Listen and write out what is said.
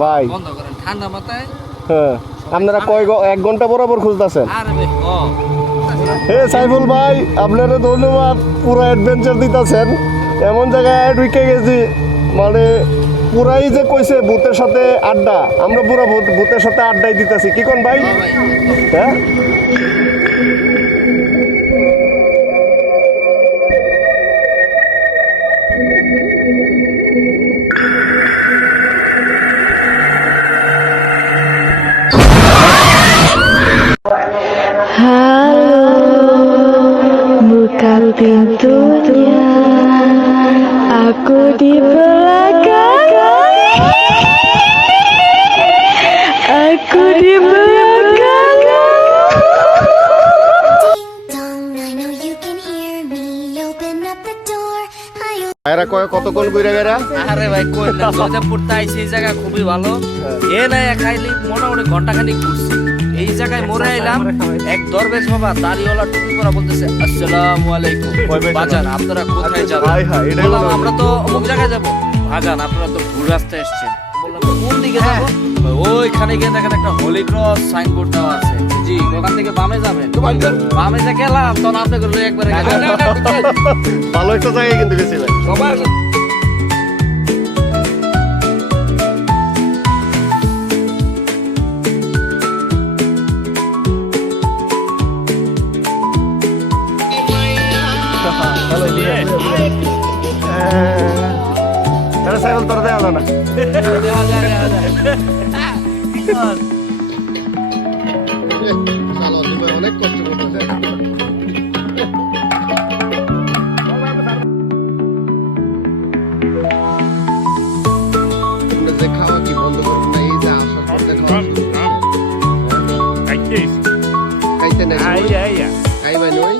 ভাই বন্ধ করেন ঠান্ডা মাথায়। হ্যাঁ আপনারা এক ঘন্টা বরাবর খুঁজতেছেন? আরে ভাই হে সাইফুল ভাই, আপনারা ধন্যবাদ, পুরো অ্যাডভেঞ্চার দিতেছেন। এমন জায়গায় ঢুকে গেছি মানে পুরাই যে কইছে ভূতের সাথে আড্ডা, আমরা পুরো ভূতের সাথে আড্ডাই দিতেছি। কি কোন ভাই? হ্যাঁ Bukan pintunya, aku di belakang. Aku di belakang. Ding dong, I know you can hear me. Open up the door. এরা কতক্ষণ ঘুরে গেরা? আরে ভাই কই না, জয়দেবপুর তাই সেই জায়গা খুবই ভালো। এ না খাইলি মোটামুটি ঘন্টাখানিক ঘুরছি। এই জায়গায় মরে আইলাম, এক দরবেশ বাবা দাড়িওয়ালা টুপি পরা বলতেছে আসসালামু আলাইকুম বাজান আপনারা কোথায় যাবেন? বললাম আমরা তো অমুক জায়গায় যাবো। বাজান আপনারা তো ভুল রাস্তায় এসেছেন। বললাম কোন দিকে যাবো? ওইখানে গিয়ে দেখেন একটা হোলি ক্রস সাইনবোর্ড দেওয়া আছে। জি ওখান থেকে বামে যাবেন। বামে যে গেলাম তখন আপনাকে একবারে ভালো একটা জায়গায় কিন্তু গেছিলেন সবার সাইকেল তোর দেওয়া না অনেক কষ্ট করতেছে। যে খাওয়া কি বন্ধ করবো না, এই যে আসার পর খাওয়া খাইতে নাই খাইবাই নই।